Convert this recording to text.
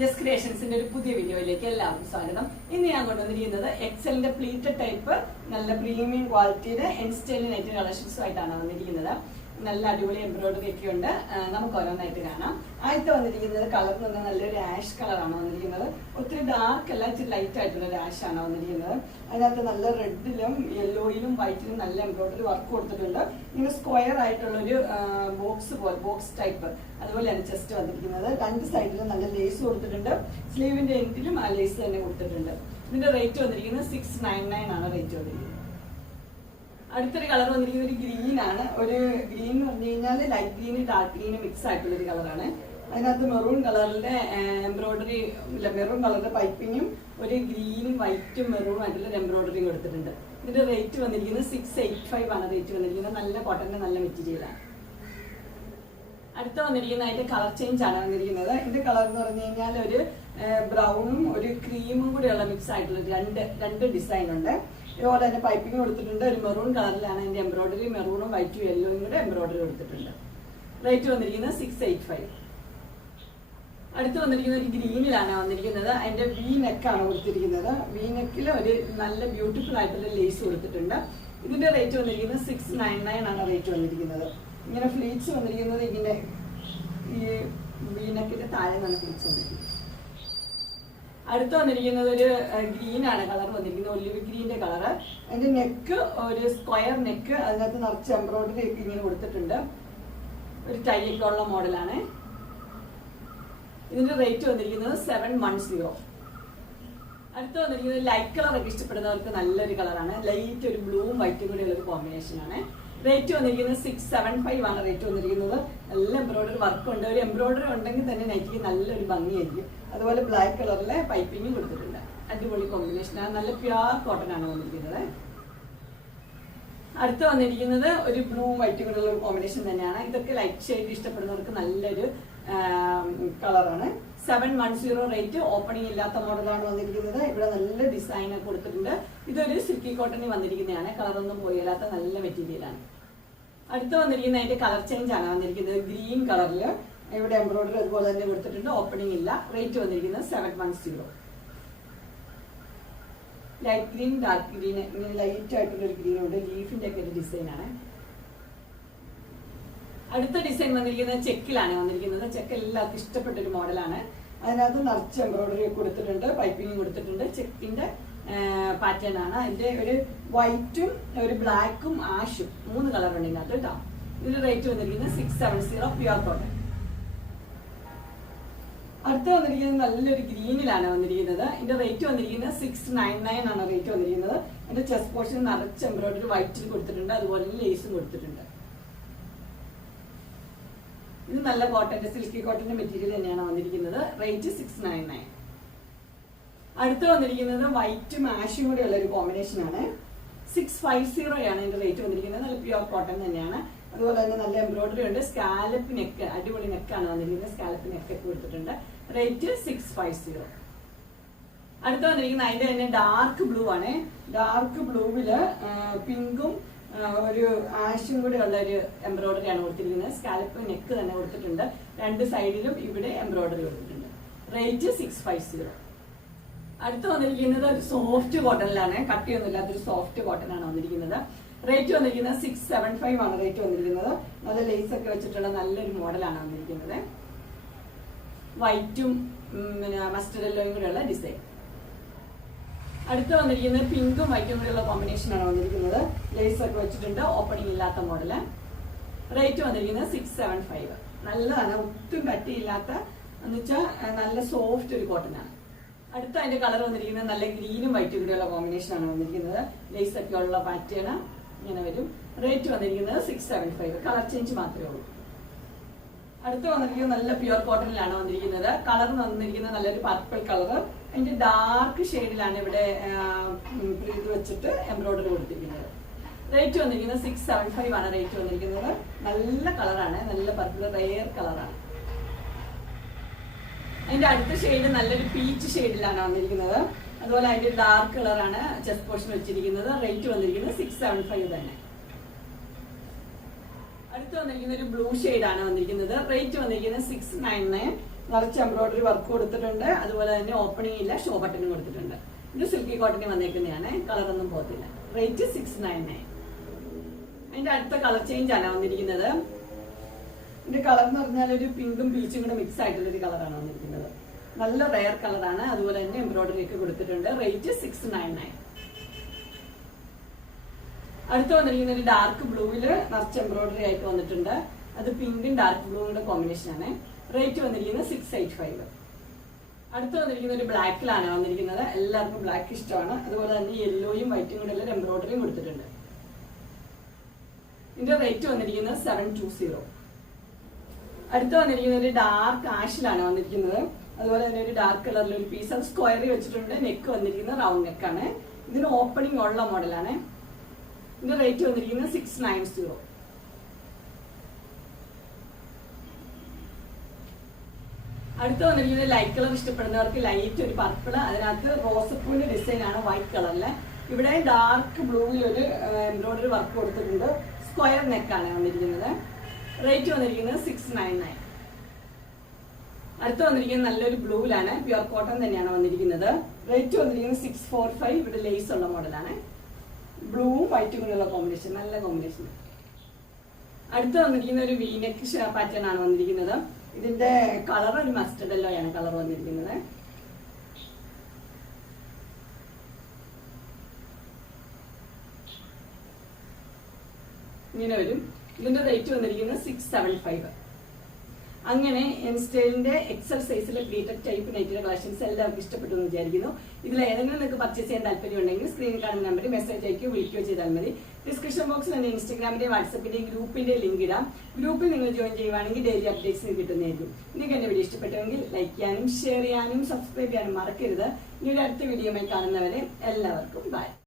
Just ക്രിയേഷൻസിന്റെ ഒരു പുതിയ വീഡിയോയിലേക്ക് എല്ലാവർക്കും സ്വാഗതം. ഇന്ന് ഞാൻ കൊണ്ടുവന്നിരിക്കുന്നത് എക്സലിന്റെ പ്ലീറ്റഡ് ടൈപ്പ് നല്ല പ്രീമിയം ക്വാളിറ്റിയുടെ എൻസ്റ്റൈലിനായിട്ട് കളക്ഷൻസും ആയിട്ടാണ് വന്നിരിക്കുന്നത്. നല്ല അടിപൊളി എംബ്രോയിഡറി ഒക്കെ ഉണ്ട് നമുക്ക് ഓരോന്നായിട്ട് കാണാം. ആദ്യത്തെ വന്നിരിക്കുന്നത് കളർ നിന്ന് നല്ലൊരു ആഷ് കളറാണ് വന്നിരിക്കുന്നത്. ഒത്തിരി ഡാർക്ക് അല്ല ഇച്ചിരി ലൈറ്റ് ആയിട്ടുള്ള ഒരു ആഷ് ആണ് വന്നിരിക്കുന്നത്. അതിനകത്ത് നല്ല റെഡിലും യെല്ലോയിലും വൈറ്റിലും നല്ല എംബ്രോയിഡറി വർക്ക് കൊടുത്തിട്ടുണ്ട്. ഇങ്ങനെ സ്ക്വയർ ആയിട്ടുള്ള ഒരു ബോക്സ് പോലെ ബോക്സ് ടൈപ്പ് അതുപോലെയാണ് ചെസ്റ്റ് വന്നിരിക്കുന്നത്. രണ്ട് സൈഡിലും നല്ല ലേസ് കൊടുത്തിട്ടുണ്ട്. സ്ലീവിന്റെ എൻഡിലും ആ ലേസ് തന്നെ കൊടുത്തിട്ടുണ്ട്. ഇതിന്റെ റേറ്റ് വന്നിരിക്കുന്നത് സിക്സ് നയൻ നയൻ ആണ് റേറ്റ് വന്നിരിക്കുന്നത്. അടുത്തൊരു കളർ വന്നിരിക്കുന്നത് ഒരു ഗ്രീൻ ആണ്. ഒരു ഗ്രീൻ എന്ന് പറഞ്ഞു കഴിഞ്ഞാൽ light green dark green mix ആയിട്ടുള്ള ഒരു കളറാണ് അതിനകത്ത് മെറൂൺ കളറിന്റെ എംബ്രോയിഡറി മെറൂൺ കളറിന്റെ പൈപ്പിങ്ങും ഒരു ഗ്രീനും വൈറ്റും മെറൂണും ആയിട്ടുള്ള ഒരു എംബ്രോയിഡറിയും കൊടുത്തിട്ടുണ്ട് ഇതിന്റെ റേറ്റ് വന്നിരിക്കുന്നത് സിക്സ് എയ്റ്റ് ഫൈവ് ആണ് റേറ്റ് വന്നിരിക്കുന്നത്. നല്ല കോട്ടന്റെ നല്ല മെറ്റീരിയലാണ് അടുത്ത വന്നിരിക്കുന്ന അതിന്റെ കളർ ചേഞ്ച് ആണ് വന്നിരിക്കുന്നത്. ഇതിന്റെ കളർ എന്ന് പറഞ്ഞു കഴിഞ്ഞാൽ ഒരു ബ്രൗണും ഒരു ക്രീമും കൂടെയുള്ള മിക്സ് ആയിട്ടുള്ള രണ്ട് രണ്ട് ഡിസൈൻ ഉണ്ട്. ഇതുപോലെ തന്നെ പൈപ്പിംഗ് കൊടുത്തിട്ടുണ്ട്. ഒരു മെറൂൺ കളറിലാണ് അതിന്റെ എംബ്രോയിഡറി മെറൂണും വൈറ്റും യെല്ലോയും കൂടെ എംബ്രോയിഡറി കൊടുത്തിട്ടുണ്ട്. റേറ്റ് വന്നിരിക്കുന്നത് സിക്സ് എയ്റ്റ് ഫൈവ് അടുത്ത് വന്നിരിക്കുന്നത് ഒരു ഗ്രീനിലാണ് വന്നിരിക്കുന്നത്. അതിന്റെ വി നെക്കാണ് കൊടുത്തിരിക്കുന്നത്. വി നെക്കിൽ ഒരു നല്ല ബ്യൂട്ടിഫുൾ ആയിട്ടുള്ള ലേസ് കൊടുത്തിട്ടുണ്ട്. ഇതിന്റെ റേറ്റ് വന്നിരിക്കുന്നത് സിക്സ് നയൻ നയൻ ആണ് റേറ്റ് വന്നിരിക്കുന്നത്. ഇങ്ങനെ ഫ്ലീറ്റ്സ് വന്നിരിക്കുന്നത് ഇങ്ങനെ ഈ വി നെക്കിന്റെ താഴെ നല്ല ഫ്ലീറ്റ്സ് വന്നിരിക്കുന്നത്. അടുത്ത് വന്നിരിക്കുന്നത് ഒരു ഗ്രീൻ ആണ് കളർ വന്നിരിക്കുന്നത് ഒലിവ് ഗ്രീന്റെ കളർ അതിന്റെ നെക്ക് ഒരു സ്ക്വയർ നെക്ക് അതിനകത്ത് നിറച്ച് എംബ്രോയിഡറി ഒക്കെ ഇങ്ങനെ കൊടുത്തിട്ടുണ്ട്. ഒരു ടൈലൊക്കെ ഉള്ള മോഡലാണ് ഇതിന്റെ റേറ്റ് വന്നിരിക്കുന്നത് സെവൻ വൺ സീറോ അടുത്ത് വന്നിരിക്കുന്നത് ലൈറ്റ് കളർ ഒക്കെ ഇഷ്ടപ്പെടുന്നവർക്ക് നല്ലൊരു കളറാണ് ലൈറ്റ് ഒരു ബ്ലൂവും വൈറ്റും കൂടെ ഉള്ള ഒരു കോമ്പിനേഷൻ ആണ്. റേറ്റ് വന്നിരിക്കുന്നത് സിക്സ് സെവൻ ഫൈവ് ആണ് റേറ്റ് വന്നിരിക്കുന്നത്. നല്ല എംബ്രോയിഡറി വർക്ക് ഉണ്ട്. ഒരു എംബ്രോയിഡറി ഉണ്ടെങ്കിൽ തന്നെ നൈറ്റിക്ക് നല്ലൊരു ഭംഗിയായിരിക്കും. അതുപോലെ ബ്ലാക്ക് കളറിലെ പൈപ്പിങ്ങും കൊടുത്തിട്ടുണ്ട്. അടിപൊളി കോമ്പിനേഷൻ ആണ്. നല്ല പ്യുവർ കോട്ടൺ ആണ് വന്നിരിക്കുന്നത്. അടുത്ത് വന്നിരിക്കുന്നത് ഒരു ബ്ലൂ വൈറ്റ് കളറുള്ള കോമ്പിനേഷൻ തന്നെയാണ്. ഇതൊക്കെ ലൈറ്റ് ഷെയ്ഡ് ഇഷ്ടപ്പെടുന്നവർക്ക് നല്ലൊരു കളറാണ് seven one zero rate opening ഇല്ലാത്ത മോഡലാണ് വന്നിരിക്കുന്നത്. ഇവിടെ നല്ല ഡിസൈൻ കൊടുത്തിട്ടുണ്ട്. ഇതൊരു സിൽക്കി കോട്ടണിൽ വന്നിരിക്കുന്നതാണ്. കളറൊന്നും പോയില്ലാത്ത നല്ല മെറ്റീരിയലാണ് അടുത്ത് വന്നിരിക്കുന്ന അതിന്റെ കളർ ചേഞ്ച് ആണ് വന്നിരിക്കുന്നത് ഗ്രീൻ കളറിൽ ഇവിടെ എംബ്രോയിഡറി അതുപോലെ തന്നെ കൊടുത്തിട്ടുണ്ട്. ഓപ്പണിംഗ് ഇല്ല. റേറ്റ് വന്നിരിക്കുന്നത് seven one zero light green dark green ഇങ്ങനെ ലൈറ്റ് ആയിട്ടുള്ള ഒരു ഗ്രീൻ ഉണ്ട്. ലീഫിന്റെ ഒക്കെ ഒരു ഡിസൈൻ ആണ്. അടുത്ത ഡിസൈൻ വന്നിരിക്കുന്നത് ചെക്കിലാണ് വന്നിരിക്കുന്നത്. ചെക്ക് എല്ലാവർക്കും ഇഷ്ടപ്പെട്ട ഒരു മോഡലാണ്. അതിനകത്ത് നിറച്ച് എംബ്രോയിഡറി കൊടുത്തിട്ടുണ്ട് പൈപ്പിംഗ് കൊടുത്തിട്ടുണ്ട്. ചെക്കിന്റെ പാറ്റേൺ ആണ്. അതിന്റെ ഒരു വൈറ്റും ഒരു ബ്ലാക്കും ആഷും മൂന്ന് കളർ ഉണ്ട് ഇതിനകത്ത് കേട്ടോ. ഇതിന്റെ റേറ്റ് വന്നിരിക്കുന്നത് six seven zero pure cotton അടുത്ത് വന്നിരിക്കുന്നത് നല്ലൊരു ഗ്രീനിലാണ് വന്നിരിക്കുന്നത്. ഇതിന്റെ റേറ്റ് വന്നിരിക്കുന്നത് സിക്സ് നയൻ നയൻ ആണ് റേറ്റ് വന്നിരിക്കുന്നത്. എന്റെ ചെസ്റ്റ് പോർഷൻ നിറച്ച് എംബ്രോയിഡറി വൈറ്റിൽ കൊടുത്തിട്ടുണ്ട്. അതുപോലെ ലേസും കൊടുത്തിട്ടുണ്ട്. ഇത് നല്ല കോട്ടന്റെ സിൽക്കി കോട്ടന്റെ മെറ്റീരിയൽ തന്നെയാണ് വന്നിരിക്കുന്നത്. റേറ്റ് സിക്സ് നയൻ നയൻ അടുത്ത് വന്നിരിക്കുന്നത് വൈറ്റും ആഷും കൂടെ ഉള്ള ഒരു കോമ്പിനേഷൻ ആണ്. സിക്സ് ഫൈവ് സീറോ ആണ് ഇതിന്റെ റേറ്റ് വന്നിരിക്കുന്നത്. നല്ല പ്യുവർ കോട്ടൺ തന്നെയാണ്. അതുപോലെ തന്നെ നല്ല എംബ്രോയിഡറി ഉണ്ട്. സ്കാലപ്പ് നെക്ക് അടിപൊളി നെക്കാണ് വന്നിരിക്കുന്നത്. സ്കാലപ്പ് നെക്ക് ഒക്കെ കൊടുത്തിട്ടുണ്ട്. റേറ്റ് സിക്സ് ഫൈവ് സീറോ അടുത്ത് വന്നിരിക്കുന്നത് അതിന്റെ തന്നെ ഡാർക്ക് ബ്ലൂ ആണ്. ഡാർക്ക് ബ്ലൂവിൽ പിങ്കും ഒരു ആഷും കൂടെ ഉള്ള ഒരു എംബ്രോയിഡറി ആണ് കൊടുത്തിരിക്കുന്നത്. സ്കാലപ്പ് നെക്ക് തന്നെ കൊടുത്തിട്ടുണ്ട്. രണ്ട് സൈഡിലും ഇവിടെ എംബ്രോയിഡറി കൊടുത്തിട്ടുണ്ട്. റേറ്റ് സിക്സ് ഫൈവ് സീറോ അടുത്ത് വന്നിരിക്കുന്നത് ഒരു സോഫ്റ്റ് കോട്ടണിലാണ് കട്ടിയൊന്നും അതൊരു സോഫ്റ്റ് കോട്ടൺ ആണ് വന്നിരിക്കുന്നത്. റേറ്റ് വന്നിരിക്കുന്നത് സിക്സ് സെവൻ ഫൈവ് ആണ് റേറ്റ് വന്നിരിക്കുന്നത്. നല്ല ലേസ് ഒക്കെ വെച്ചിട്ടുള്ള നല്ലൊരു മോഡലാണ് വന്നിരിക്കുന്നത്. വൈറ്റും പിന്നെ മസ്റ്റർഡ് എല്ലോയും കൂടെയുള്ള ഡിസൈൻ അടുത്ത് വന്നിരിക്കുന്നത് പിങ്കും വൈറ്റും കൂടെയുള്ള കോമ്പിനേഷൻ ആണ് വന്നിരിക്കുന്നത്. ലേസ് ഒക്കെ വെച്ചിട്ടുണ്ട്. ഓപ്പണിംഗ് ഇല്ലാത്ത മോഡൽ റേറ്റ് വന്നിരിക്കുന്നത് സിക്സ് സെവൻ ഫൈവ് നല്ലതാണ്. ഒട്ടും കട്ടിയില്ലാത്ത എന്ന് വെച്ചാൽ നല്ല സോഫ്റ്റ് ഒരു കോട്ടൺ ആണ്. അടുത്ത അതിന്റെ കളർ വന്നിരിക്കുന്നത് നല്ല ഗ്രീനും വൈറ്റും കൂടെയുള്ള കോമ്പിനേഷൻ ആണ് വന്നിരിക്കുന്നത്. ലേസ് ഒക്കെ ഉള്ള പാറ്റേൺ ഇങ്ങനെ വരും. റേറ്റ് വന്നിരിക്കുന്നത് six seven five colour change മാത്രമേ ഉള്ളൂ. അടുത്ത് വന്നിരിക്കുന്നത് നല്ല പ്യുവർ കോട്ടണിലാണ് വന്നിരിക്കുന്നത്. കളർ വന്നിരിക്കുന്നത് നല്ലൊരു പർപ്പിൾ കളർ അതിന്റെ ഡാർക്ക് ഷെയ്ഡിലാണ് ഇവിടെ ഇത് വെച്ചിട്ട് എംബ്രോയിഡറി കൊടുത്തിരിക്കുന്നത്. റേറ്റ് വന്നിരിക്കുന്നത് സിക്സ് സെവൻ ഫൈവ് ആണ് റേറ്റ് വന്നിരിക്കുന്നത്. നല്ല കളറാണ് നല്ല പർപ്പിൾ റെയർ കളറാണ് അതിന്റെ അടുത്ത ഷെയ്ഡ് നല്ലൊരു പീച്ച് ഷെയ്ഡിലാണ് വന്നിരിക്കുന്നത്. അതുപോലെ അതിന്റെ ഡാർക്ക് കളറാണ് ചെസ്റ്റ് പോർഷൻ വെച്ചിരിക്കുന്നത്. റേറ്റ് വന്നിരിക്കുന്നത് സിക്സ് സെവൻ ഫൈവ് തന്നെ. അടുത്ത് വന്നിരിക്കുന്ന ഒരു ബ്ലൂ ആണ് വന്നിരിക്കുന്നത്. റേറ്റ് വന്നിരിക്കുന്നത് സിക്സ് നയൻ നയൻ നിറച്ച് എംബ്രോയിഡറി വർക്ക് കൊടുത്തിട്ടുണ്ട്. അതുപോലെ തന്നെ ഓപ്പണിംഗ് ഇല്ല ഷോ ബട്ടണും കൊടുത്തിട്ടുണ്ട്. ഇത് സിൽക്കി കോട്ടണിൽ വന്നേക്കുന്നതാണ്. കളറൊന്നും പോകത്തില്ല. റേറ്റ് സിക്സ് നയൻ നയൻ അതിന്റെ അടുത്ത കളർ ചേഞ്ച് ആണ് വന്നിരിക്കുന്നത്. ഇതിന്റെ കളർ എന്ന് പറഞ്ഞാൽ ഒരു പിങ്കും പീച്ചും കൂടെ മിക്സ് ആയിട്ടുള്ള ഒരു കളറാണ് വന്നിരിക്കുന്നത്. നല്ല റെയർ കളറാണ് അതുപോലെ തന്നെ എംബ്രോയിഡറി ഒക്കെ കൊടുത്തിട്ടുണ്ട്. റേറ്റ് സിക്സ് നയൻ നയൻ അടുത്ത് വന്നിരിക്കുന്ന ഒരു ഡാർക്ക് ബ്ലൂവിൽ നിറച്ച് എംബ്രോയിഡറി ആയിട്ട് വന്നിട്ടുണ്ട്. അത് പിങ്കും ഡാർക്ക് ബ്ലൂയുടെ കോമ്പിനേഷൻ ആണ്. റേറ്റ് വന്നിരിക്കുന്നത് സിക്സ് എയ്റ്റ് ഫൈവ് അടുത്ത് വന്നിരിക്കുന്ന ഒരു ബ്ലാക്കിലാണ് വന്നിരിക്കുന്നത്. എല്ലാവർക്കും ബ്ലാക്ക് ഇഷ്ടമാണ്. അതുപോലെ തന്നെ യെല്ലോയും വൈറ്റും കൂടെ എല്ലാം എംബ്രോയിഡറിയും കൊടുത്തിട്ടുണ്ട്. ഇതിന്റെ റേറ്റ് വന്നിരിക്കുന്നത് സെവൻ ടു സീറോ അടുത്ത് വന്നിരിക്കുന്നത് ഒരു ഡാർക്ക് ആഷിലാണ് വന്നിരിക്കുന്നത്. അതുപോലെ തന്നെ ഒരു ഡാർക്ക് കളറിൽ ഒരു പീസ് അത് സ്ക്വയറിൽ വെച്ചിട്ടുണ്ട്. നെക്ക് വന്നിരിക്കുന്ന റൗണ്ട് നെക്കാണ് ഇതിന് ഓപ്പണിംഗ് ഉള്ള മോഡലാണ് ഇതിന്റെ റേറ്റ് വന്നിരിക്കുന്നത് സിക്സ് നയൻ സീറോ അടുത്ത് വന്നിരിക്കുന്നത് ലൈറ്റ് കളർ ഇഷ്ടപ്പെടുന്നവർക്ക് ലൈറ്റ് ഒരു പർപ്പിൾ അതിനകത്ത് റോസപ്പൂവിന്റെ ഡിസൈൻ ആണ് വൈറ്റ് കളറിൽ ഇവിടെ ഡാർക്ക് ബ്ലൂവിൽ ഒരു എംബ്രോയിഡറി വർക്ക് കൊടുത്തിട്ടുണ്ട്. സ്ക്വയർ നെക്കാണ് വന്നിരിക്കുന്നത്. റേറ്റ് വന്നിരിക്കുന്നത് സിക്സ് നയൻ നയൻ അടുത്ത് വന്നിരിക്കുന്നത് നല്ലൊരു ബ്ലൂവിലാണ് പ്യുവർ കോട്ടൺ തന്നെയാണ് വന്നിരിക്കുന്നത്. റേറ്റ് വന്നിരിക്കുന്നത് സിക്സ് ഫോർ ഫൈവ് ഇവിടെ ലേസ് ഉള്ള മോഡലാണ് ബ്ലൂവും വൈറ്റും കൂടെയുള്ള കോമ്പിനേഷൻ നല്ല കോമ്പിനേഷൻ അടുത്ത് വന്നിരിക്കുന്ന ഒരു വീനക്ക് പാറ്റേൺ ആണ് വന്നിരിക്കുന്നത്. ഇതിന്റെ കളർ ഒരു മസ്റ്റർഡ് യെല്ലോ ആണ് കളർ വന്നിരിക്കുന്നത്. ഇങ്ങനെ വരും. ഇതിന്റെ റേറ്റ് വന്നിരിക്കുന്നത് സിക്സ് സെവൻ ഫൈവ് അങ്ങനെ എൻസ്റ്റൈലിന്റെ എക്സൽ സൈസിലെ ടൈപ്പ് നൈറ്റിലെ കളക്ഷൻസ് എല്ലാവർക്കും ഇഷ്ടപ്പെട്ടു എന്ന് വിചാരിക്കുന്നു. ഇതിൽ ഏതെങ്കിലും നിങ്ങൾക്ക് പർച്ചേസ് ചെയ്യാൻ താല്പര്യം ഉണ്ടെങ്കിൽ സ്ക്രീനിൽ കാണുന്ന നമ്പറിൽ മെസ്സേജ് അയക്കുകയോ വിളിക്കുകയോ ചെയ്താൽ മതി. ഡിസ്ക്രിപ്ഷൻ ബോക്സിൽ തന്നെ ഇൻസ്റ്റാഗ്രാമിന്റെ വാട്സപ്പിന്റെ ഗ്രൂപ്പിന്റെ ലിങ്ക് ഇടാം. ഗ്രൂപ്പിൽ നിങ്ങൾ ജോയിൻ ചെയ്യുവാണെങ്കിൽ ഡെയിലി അപ്ഡേറ്റ്സ് കിട്ടുന്നതായിരിക്കും. നിങ്ങൾക്ക് എന്റെ വീഡിയോ ഇഷ്ടപ്പെട്ടെങ്കിൽ ലൈക്ക് ചെയ്യാനും ഷെയർ ചെയ്യാനും സബ്സ്ക്രൈബ് ചെയ്യാനും മറക്കരുത്. ഇനി ഒരു അടുത്ത വീഡിയോയുമായി കാണുന്നവരെ എല്ലാവർക്കും ബൈ